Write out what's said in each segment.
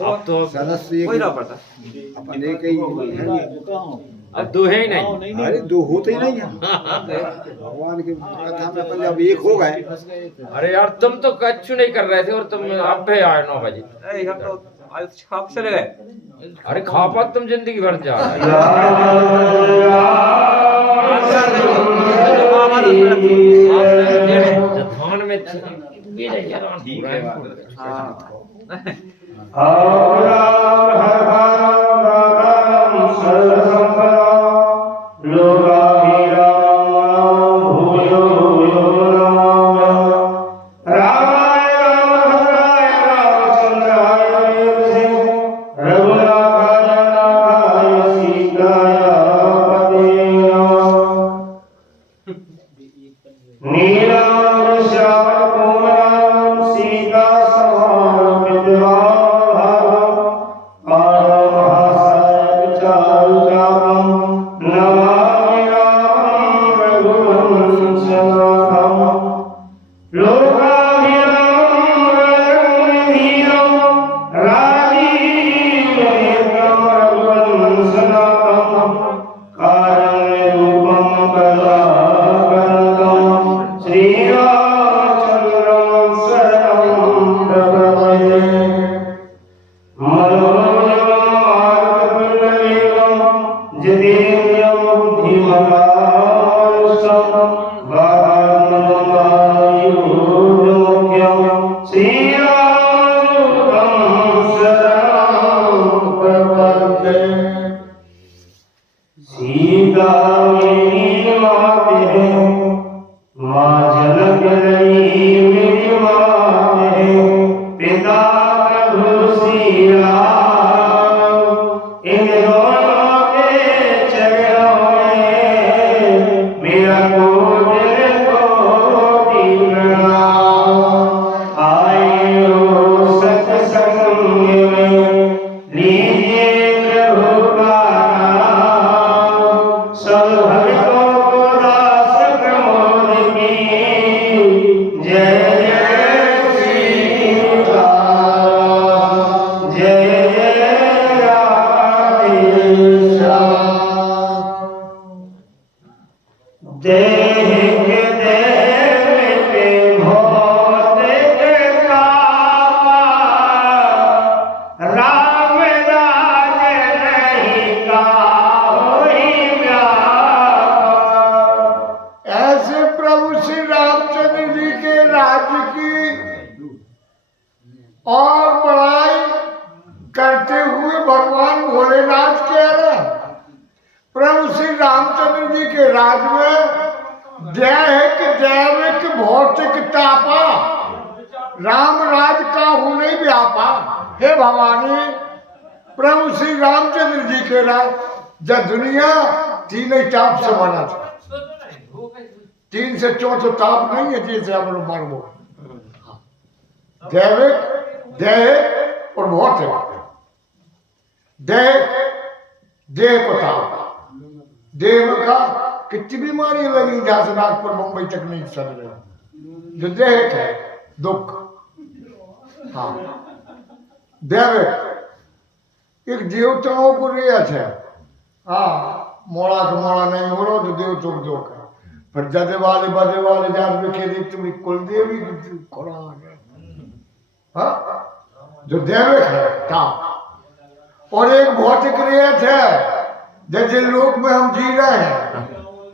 अब तो कोई ना पड़ता अपने कई अब दो है ही नहीं। अरे दो होते ही नहीं है भगवान की कथा में अपन जब एक हो गए। अरे यार तुम तो कच्छु नहीं कर रहे थे और तुम अब पे आए 9 बजे। हम तो आज छाप चले गए। अरे खा पा तुम जिंदगी भर जा धान में ठीक है और बड़ाई करते हुए भगवान भोलेनाथ कह रहे प्रभु श्री रामचंद्र जी के राज में दैहिक दैविक भौतिक तापा राम राज काहू नहीं व्यापा। हे भवानी प्रभु श्री रामचंद्र जी के राज जब दुनिया तीन ही ताप से बना था, 3 से 4 ताप नहीं है जैसे हम लोग मानो दैविक देह और भौतिक। देह देह को ताप, देह में का कितनी बीमारी लगी जहां से नागपुर मुंबई तक नहीं चल रही। जो देह है दुख, हाँ दैविक एक देवताओं को रिया है। हाँ मोड़ा के मोड़ा नहीं हो रहा तो देवताओं को दुख है। पर जदे वाले बदे वाले जान में खेली तुम्हें कुल देवी खोड़ा आ गया। हाँ जो दैविक है ताप, और एक भौतिक रियत है जैसे लोक में हम जी रहे हैं।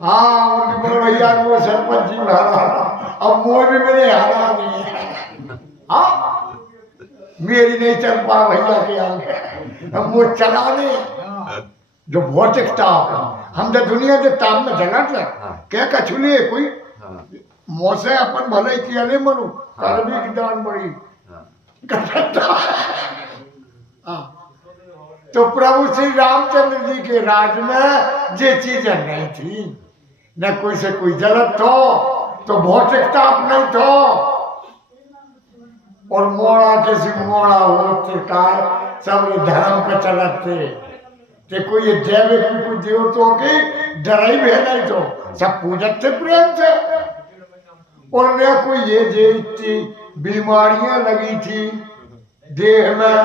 हाँ उनके बड़े भैया वो सरपंच जी हारा, अब मोह भी मेरे हारा नहीं है। हाँ मेरी नहीं चल पा भैया के आगे, अब वो चला नहीं। जो भौतिक ताप है हम तो दुनिया के ताप में जला था क्या कछुली कोई मौसे अपन भले किया नहीं मनु कर भी की दान बड़ी तो प्रभु श्री रामचंद्र जी के राज में ये चीजें नहीं थी, न कोई से कोई जलत तो भौतिक ताप नहीं तो। और मोड़ा किसी मोड़ा होते का सब धर्म पे चलते ते कोई जैविक भी कुछ देवताओं की डराई भी है नहीं तो सब पूजत थे प्रेम से। और न कोई ये इतनी बीमारियां लगी थी देह में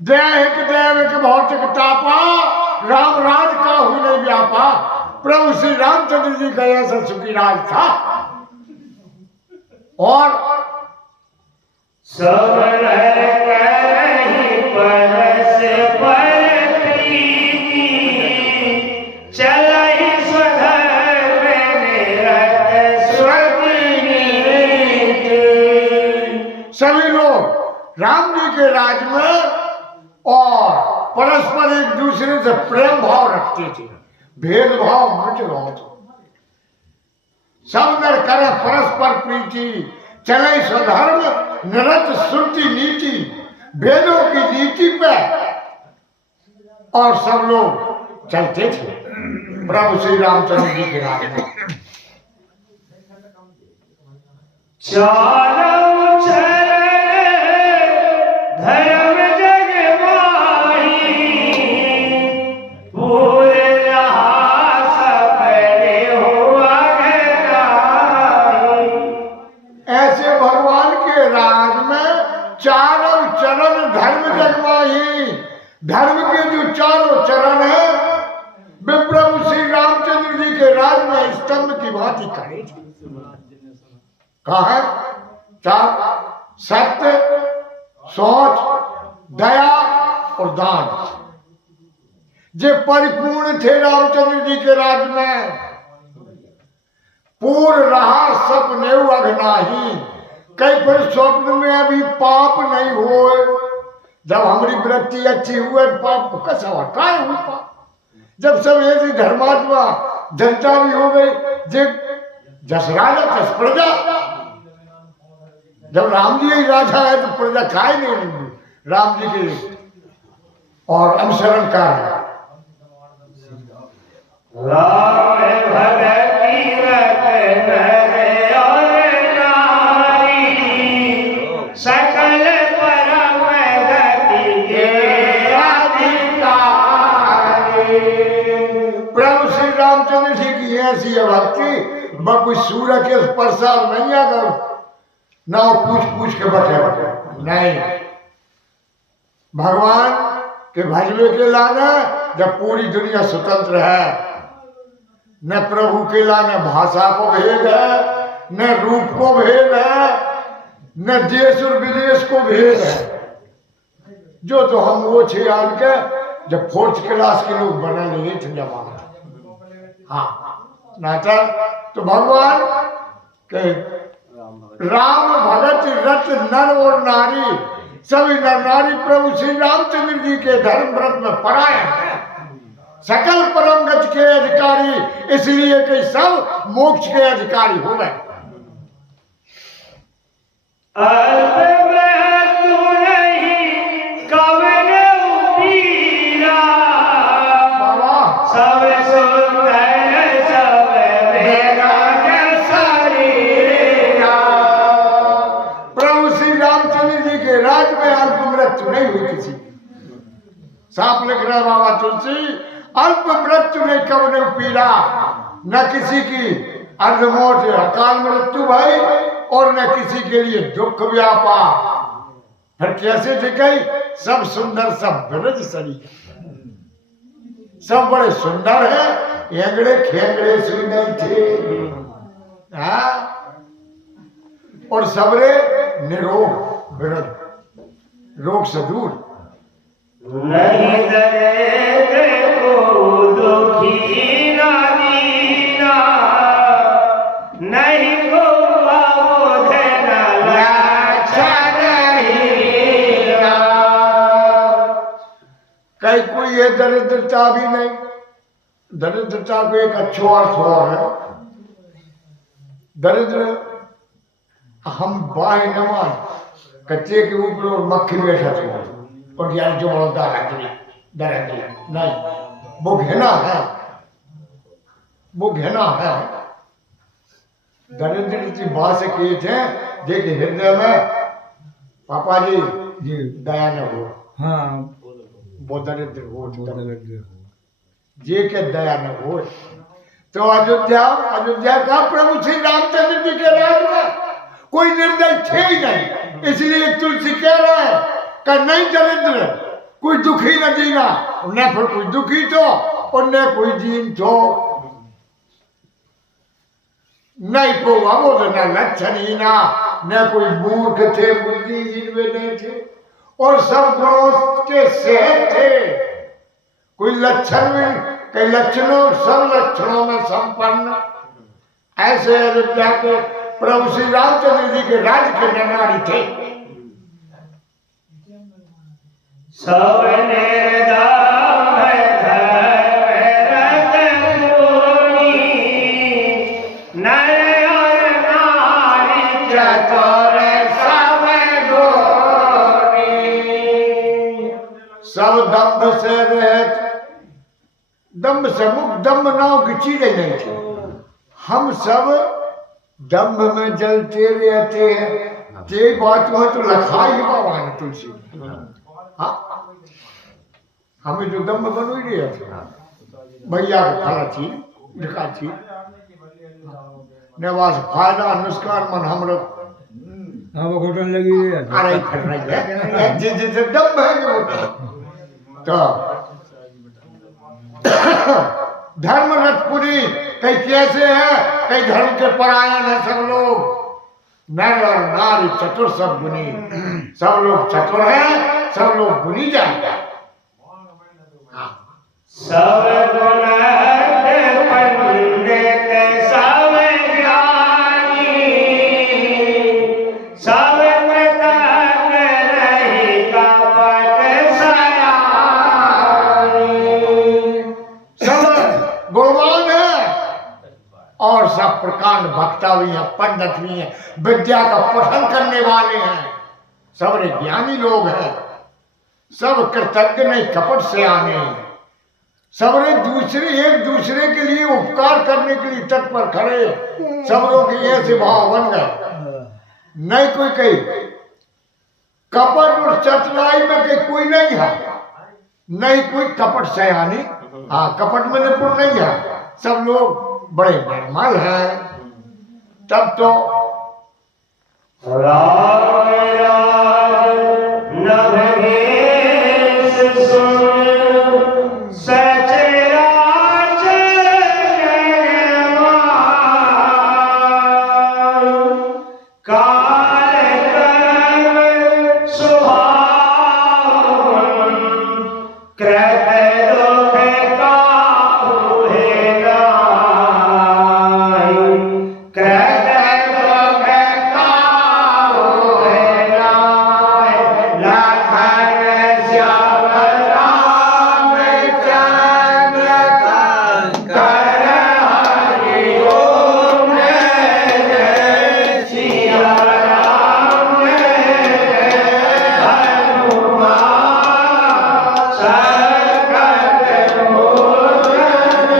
दैहिक दैविक भौतिक तापा राम राज का हु नहीं व्यापा। प्रभु श्री रामचंद्र जी का ऐसा सुखी राज था। और सब कहीं परस पर प्रीति चलहि स्वधर्म निरत स्वनीति। सभी लोग राम जी के राज में और परस्पर एक दूसरे से प्रेम भाव रखते थे, भेदभाव मिट रहा था। सब नर करे परस्पर प्रीति चले स्वधर्म निरत श्रुति नीति। वेदों की नीति पे और सब लोग चलते थे प्रभु श्री रामचंद्र जी के राज में। चारों चरण धर्म जग माही पूरे रहा सपने हुआ गहराई। ऐसे भगवान के राज में चारों चरण धर्म जगमाही। धर्म के जो चारों चरण है वे प्रभु श्री रामचंद्र जी के राज में स्तंभ की भांति खड़े थे। कहा है? चार सत्य, सोच, दया और दान। जे परिपूर्ण थे रामचंद्र जी के राज में। पूर्ण रहा सपने अघनाही। कई फिर स्वप्न में अभी पाप नहीं हुए। जब हमारी वृत्ति अच्छी हुए पाप को कैसा हुआ? काय हुआ पाप? जब सब ऐसी धर्मात्मा जनता भी हो गई, जस राजा तस प्रजा। जब राम जी ही राजा है तो प्रजा काय नहीं होगी राम जी के और अनुसरण कार्य। राम भगति रत नर और नारी सकल परम गति के अधिकारी। प्रभु श्री रामचंद्र जी की ऐसी है भक्ति कोई सूर्य के प्रसाद नहीं अगर ना पूछ पूछ के बैठे नहीं। भगवान के भजवे के लाने जब पूरी दुनिया स्वतंत्र है, न प्रभु के लाने भाषा को भेद है, न रूप को भेद है, न देश और विदेश को भेद है। जो तो हम वो छे आन के जब 4th क्लास के लोग बना लिए थे जवान। हाँ नाटक तो भगवान के राम भगत रत नर और नारी सभी नर नारी प्रभु श्री रामचंद्र जी के धर्म व्रत में परायण है। सकल परम गति के अधिकारी, इसलिए कि सब मोक्ष के अधिकारी हो गए। नहीं हुई किसी साफ लिख रहा बाबा तुलसी। अल्प मृत्यु ने कब ने पीड़ा, न किसी की अर्धमौत अकाल मृत्यु भाई और न किसी के लिए दुख व्यापा। फिर कैसे दिखाई? सब सुंदर सब ब्रज सरी, सब बड़े सुंदर है। एंगड़े खेंगड़े सुंदर थे और सबरे निरोग ब्रज, रोग से दूर। नहीं दरिद्र को दुखी ना दीना, नहीं को अबोध न लाचार हीरा। कहीं कोई ये दरिद्रता भी नहीं। दरिद्रता को एक अच्छा अर्थ और है। दरिद्र हम बाय न मान कच्चे के ऊपर और मक्खी बैठा था और यार जो बड़ा दरिद्र नहीं, वो घृणा है, वो घृणा है। दरिद्र की बात से किए थे देखिए हृदय में पापा जी दया न हो। हाँ वो दरिद्र हो जे के दया न हो। तो अयोध्या का प्रभु श्री रामचंद्र जी के राज में कोई निर्दय थे ही नहीं। इसलिए तुलसी कह रहे हैं कि नहीं दरिद्र कोई दुखी न जीना, उन्हें फिर कोई दुखी तो उन्हें कोई जीन तो नहीं को अबोध न लक्षणहीना, न कोई मूर्ख थे बुद्धिहीन वे नहीं थे, और सब गुणों के सेठ थे, कोई लक्षण में कई लक्षणों सब लक्षणों में संपन्न। ऐसे अयोध्या के प्रभु श्री रामचंद्र जी के राज के नरनारी थे। सब निर्दम धर्म रतपुरी, नर और नारी चतुर सब गोरी। सब दम्भ से रहित, दम्भ से मुक्त, दम्भ नाव की चीजें नहीं थी। हम सब दम्भ में जलते रहते हैं, ये बात में तो लखा ही बाबा ने तुलसी। हाँ, हमें जो दम्भ बनो ही रहे थे भैया का फला थी लिखा थी नवाज फायदा नुस्कान मन हम लोग हाँ वो घुटन लगी है अरे कर रही है जिस दम्भ है तो धर्म रथपुरी कई कैसे है, कई धर्म के परायण है सब लोग, नर और नारी चतुर सब गुनी, सब लोग चतुर हैं, सब लोग गुनी जाएंगे। सब गुण पंडित सब ज्ञानी, सब कृतज्ञ नहीं कपट सयानी। सब गुणवान है और सब प्रकांड वक्ता भी हैं, पंडित भी हैं, विद्या का पठन करने वाले हैं, सब ज्ञानी लोग हैं, सब कृतज्ञ नहीं कपट से आने, सब दूसरे एक दूसरे के लिए उपकार करने के लिए तत्पर खड़े, सब लोग ऐसे भाव बन गए। नहीं कोई कही कपट और चतुराई में कहीं कोई नहीं है, नहीं कोई कपट से आनी, हाँ कपट में निपुण नहीं है, सब लोग बड़े निर्मल हैं। तब तो राम राम नभेश सुन सचराचर काल कर्म स्वभाव कृत दुख काहू है नाई, कृत दुख काहू है नाई। लखन श्याम रामचंद्र कर हरि ओम जय सिया राम जय हनुमान सकल मोचन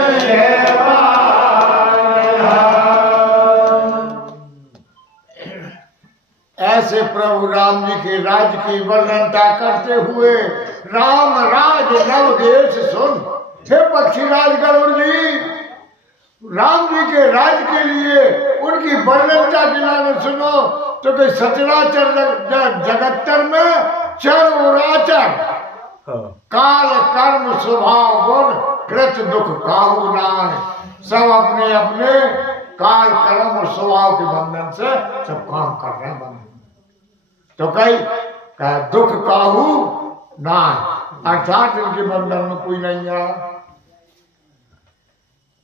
ऐसे प्रभु राम जी के राज की वर्णनता करते हुए राम राज नवदेश सुन, हे पक्षीराज गरुड़ जी, राम जी के राज के लिए उनकी वर्णनता गिनाने सुनो तो कि सचराचर जगत्तर में चर और आचर, काल कर्म स्वभाव गुण कृत दुख काहू नाय, सब अपने अपने काल कर्म और स्वभाव के बंधन से सब काम कर रहे हैं बंधन, तो कई दुख काहू नाय, अर्थात इनके बंधन में कोई नहीं है।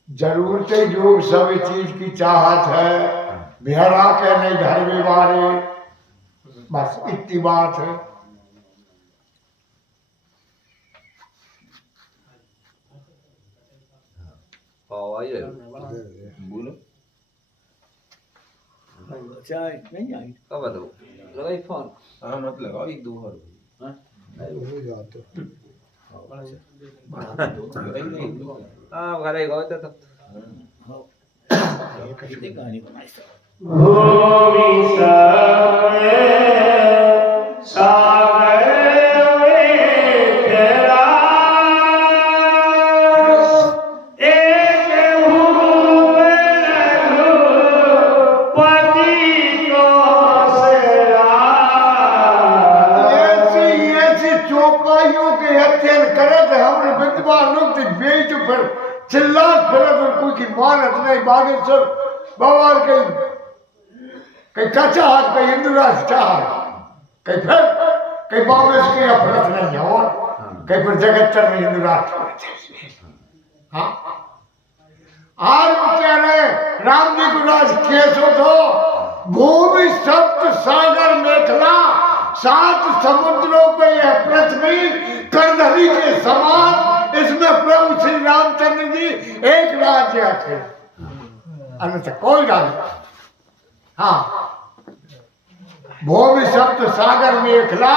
जरूरतें जो सभी चीज की चाहत है, बिहरा के नहीं घर व्यवहारे, बस इतनी बात है। आई रहे बोलो चाय नहीं आई कब बताओ लगाई फोन हाँ मत लगाओ एक दो बार हाँ घर आई गए तो भूमि सागर वेखरा, एक भूप रघुपति को सरा। ऐसी तो फिर चिल्ला फिर कोई की मानत नहीं बागेश्वर बाबा कहीं कच्चा हाथ कहीं हिंदू राष्ट्र चाह कहीं फिर कहीं बामेश की अफरत नहीं है और कहीं फिर जगत में हिंदू राष्ट्र। हाँ आज वो कह रहे राम जी को राज केसो तो भूमि सप्त सागर मेखला 7 समुद्रों पे यह पृथ्वी करधनी के समान इसमें प्रभु श्री रामचंद्र जी एक राज्य थे अन्यथा कोई राज्य। हाँ भूमि सप्त सागर मेखला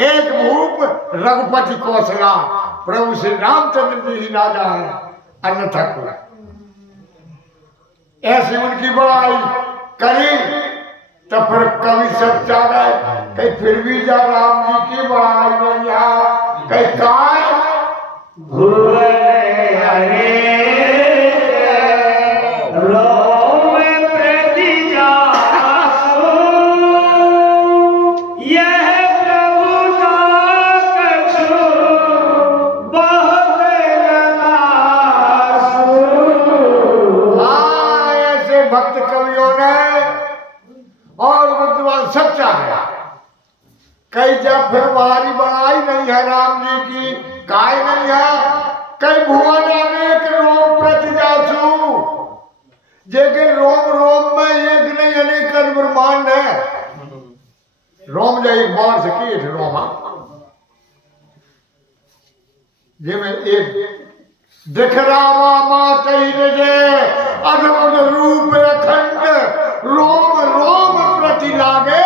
एक भूप रघुपति कौशला प्रभु श्री रामचंद्र जी ही राजा है अन्यथा कोई। ऐसी उनकी बड़ाई करी तो फिर कभी सच्चा गए कहीं फिर भी जा राम जी की बड़ाई में यहाँ कहीं काय रोम प्रति जासु यह प्रभु का कछु बहुत नगासु। हाँ ऐसे भक्त कवियों ने और विद्वान सच्चा है कई जब फिर बाहरी बनाई नहीं है राम जी की काय नहीं है कई भुवन अनेक रोम प्रति जासु जेके रोम रोम में एक नहीं अनेक ब्रह्मांड है रोम जा एक बार से की थे रोमा जे में एक दिख रामा माता ही जे अधम रूप अखंड रोम रोम प्रति लागे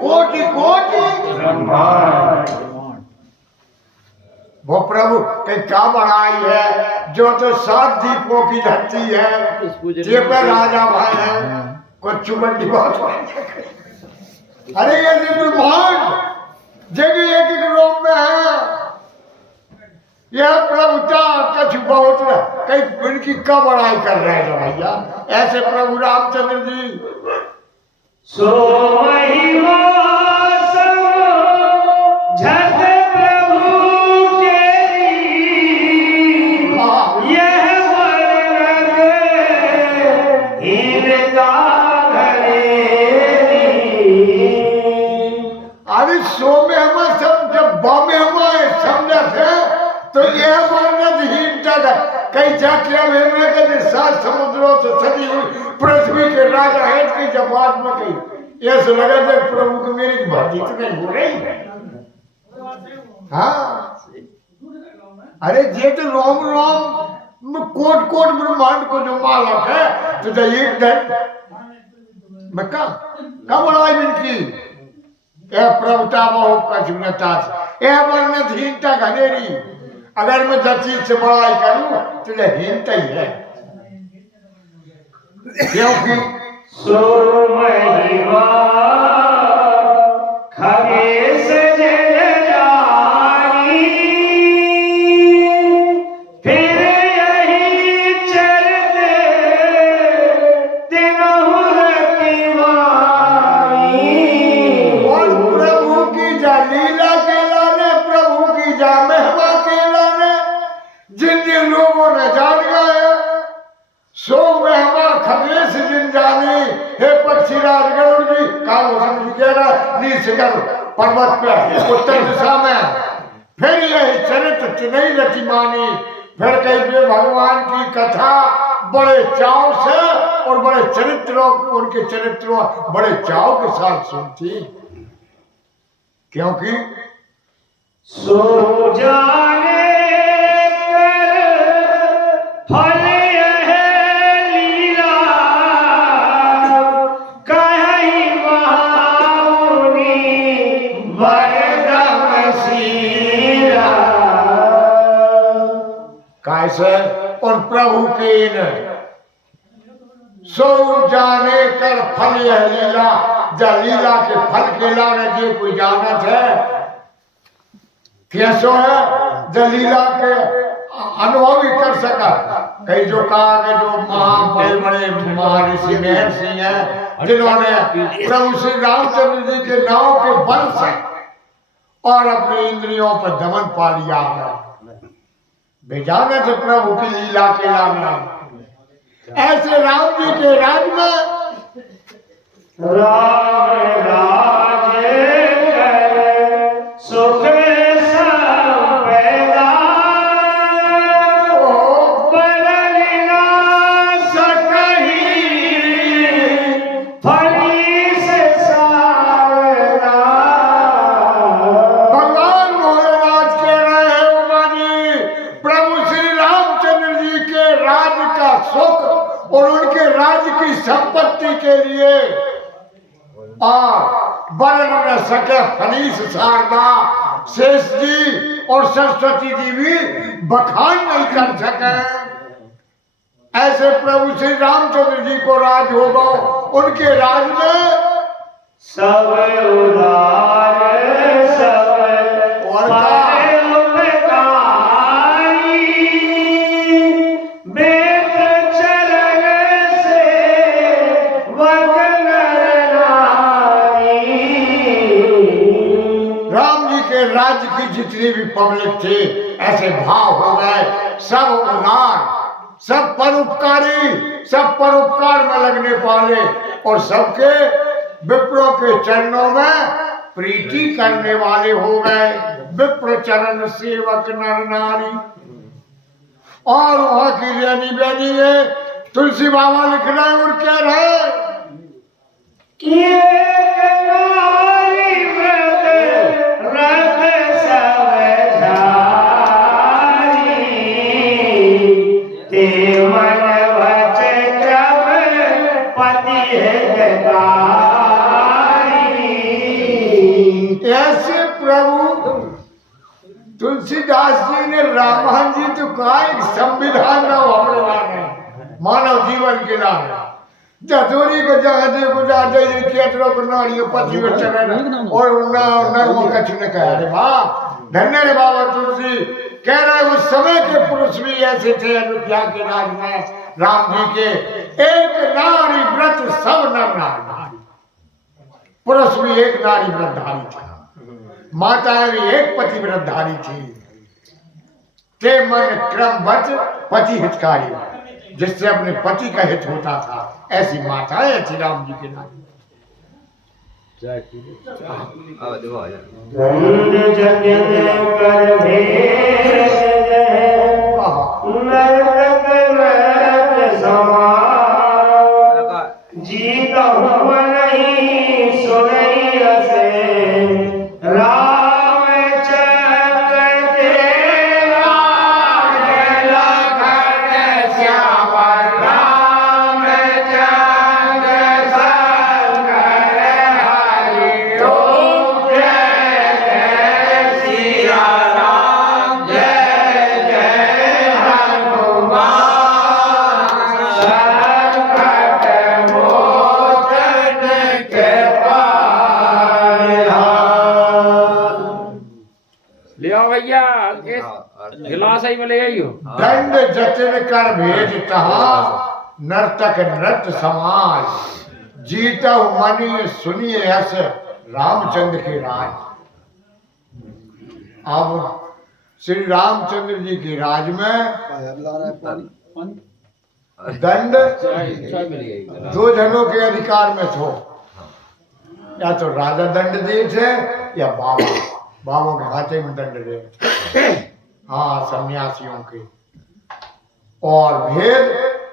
कोटि कोटि वो प्रभु के क्या बढ़ाई है जो तो 7 दीपों की धरती है ये पर राजा भाई है कुछ चुमंडी बात अरे ये ब्रह्मांड जगह एक रोम में है यह प्रभुता कछ बहुत कई उनकी कब बड़ाई कर रहे हैं भैया ऐसे प्रभु रामचंद्र जी सो महिमा सब झट प्रभु तेरी यह वर्णन हीनता घरेरी। अरे सो में हम सब जब बामे हमारे समझा थे तो यह वर्णन हीनता है कई जाके अब हमें के 7 समुद्रों से सजी हुई पृथ्वी के राजा है की जबात में कही ऐसे लगा था प्रभु को मेरी भक्ति तो नहीं हो रही। हाँ अरे ये तो रोम रोम कोट कोट ब्रह्मांड को जो मालक है तो एक दिन मैं कब बड़ाई इनकी यह प्रभुता बहु कछुनता यह वर्णन हीनता घनेरी अगर मैं 10 चीज से बड़ाई करूं तो यह हीनता ही है क्योंकि सो महिमा खगेश जल जानी फिर यही चलते तिनहु रति वाणी। और प्रभु की जा लीला के लाने प्रभु की जा महिमा के लाने जिन जिन लोगों ने जान गए सो महिमा खगेश जिन जानी हे पक्षीराज गरुड़ जी काल जी कह रहा नीलशिखर पर्वत पे उत्तर दिशा में फिर यही चरित्र चिन्ह रची मानी फिर कहीं भगवान की कथा बड़े चाव से और बड़े चरित्रों उनके चरित्रों बड़े चाव के साथ सुनती क्योंकि सो जाने फल यह लीला कहीं महामुनि वरदम शीला। कैसे उन प्रभु के सो जाने कर फल यह लीला जा लीला के फल के लाने जे कोई जानत है कैसो है जो लीला के अनुभव ही कर सका कई जो कहा कि जो बड़े बड़े महर्षि महर्षि हैं जिन्होंने प्रभु श्री रामचंद्र जी के नाम के बल से और अपनी इंद्रियों पर दमन पा लिया है बेजानत प्रभु की लीला के लाना। ऐसे राम जी के राज में राम राज करे सुख संपदा बदलना सकही फलीस सारदा। भगवान भोलेनाथ कह रहे हैं उमा जी, प्रभु श्री रामचंद्र जी के राज का सुख और उनके राज की संपत्ति के लिए और वर्ण न सके फलीस शारदा, शेष जी और सरस्वती जी भी बखान नहीं कर सके। ऐसे प्रभु श्री रामचंद्र जी को राज होगा, उनके राज में सब उदार सब और परोपकारी बेट चरण से वगन नारी। राम जी के राज्य की जितनी भी पब्लिक थी ऐसे भाव हो गए, सब उदार, सब परोपकारी, सब परोपकार में लगने वाले और सबके विप्रों के चरणों में प्रीति करने वाले हो गए। विप्र चरण सेवक नर नारी। और वहां की रेनी बेनी है तुलसी बाबा लिख रहे हैं और कह रहे हैं किए नारी व्रत रत सब झारी ते मन वच क्रम पति है गदारी। ऐसे प्रभु तुलसीदास जी ने रामायण जी तो कहा एक संविधान ना हो हमरे लाने मानव जीवन के लाने जतोरी को जहाँ देखो जाते ये केतरो को नारियों पति को चरण और ना वो कछु न कहे। अरे वाह धन्य रे बाबा तुलसी कह रहे उस समय के पुरुष भी ऐसे थे अयोध्या के राज में राम जी के एक नारी व्रत सब नर नारी। पुरुष भी एक नारी व्रतधारी था, माताएं भी एक पति व्रतधारी थी। ते मन क्रम वच पति हितकारी, जिससे अपने पति का हित होता था, ऐसी माताएं थी राम जी के नाम। अब देखो आ जा। दंड जगत कर भेद नरक नरक समान जीता हुआ नहीं सुनई से रामचंद्र के लाग लखन श्याम रामचंद्र शंकर हरि ओम जय जय सिया राम जय जय हनुमान संकट मोचन के पार। ले आओ भैया गिलास ही में ले आइयो। दंड जतिन कर भेद तहा नर्तक नृत्य समाज जीता मनी सुनिए हस रामचंद्र के राज। अब श्री रामचंद्र जी के राज में दंड चाय मिल गई। दो जनों के अधिकार में थो, या तो राजा दंड दे थे या बाबा, बाबों के हाथे में दंड दे। हाँ सन्यासियों के। और भेद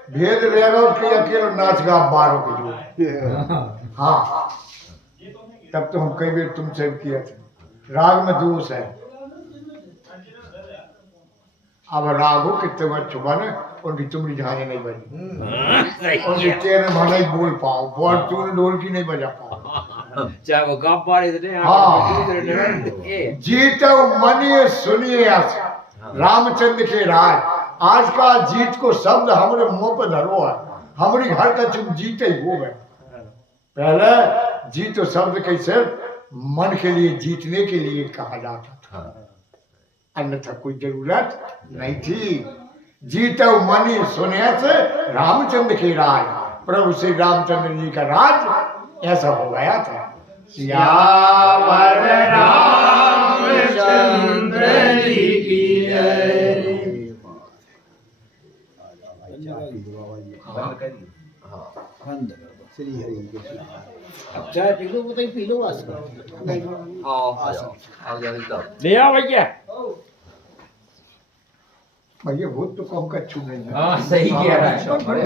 भेद रहेगा उसके अकेले नाच गा बारों के जो। हाँ तब तो हम कई बार तुमसे किए थे, राग में दोष है। अब रागो कितने बार चुबा न उनकी तुमरी जहाजे नहीं बजी, उनकी तेरे भाई बोल पाओ, बोल तूने ढोल की नहीं बजा पाओ। चाहे वो गाँव पारे थे हाँ जीतो मनी सुनिए अस रामचंद्र के राज। आज का जीत को शब्द हमारे मुंह पर धरो है, हमारी घर का तुम जीते ही हो गए। पहले जीतो शब्द कैसे मन के लिए जीतने के लिए कहा जाता था, अन्यथा कोई जरूरत नहीं थी। जीतो मनी सुने से रामचंद्र के राज। प्रभु श्री रामचंद्र जी का राज ऐसा हो गया था। सियावर रामचंद्र जी की जय। बंद कर दियो हाँ बंद कर दो श्री हरि कृष्ण अब चाय पी लो बताइए पी लो आस आओ आ जाओ इधर ले आओ भैया भैया भूत तो कम कच्छू नहीं है हाँ सही कह रहा है बढ़िया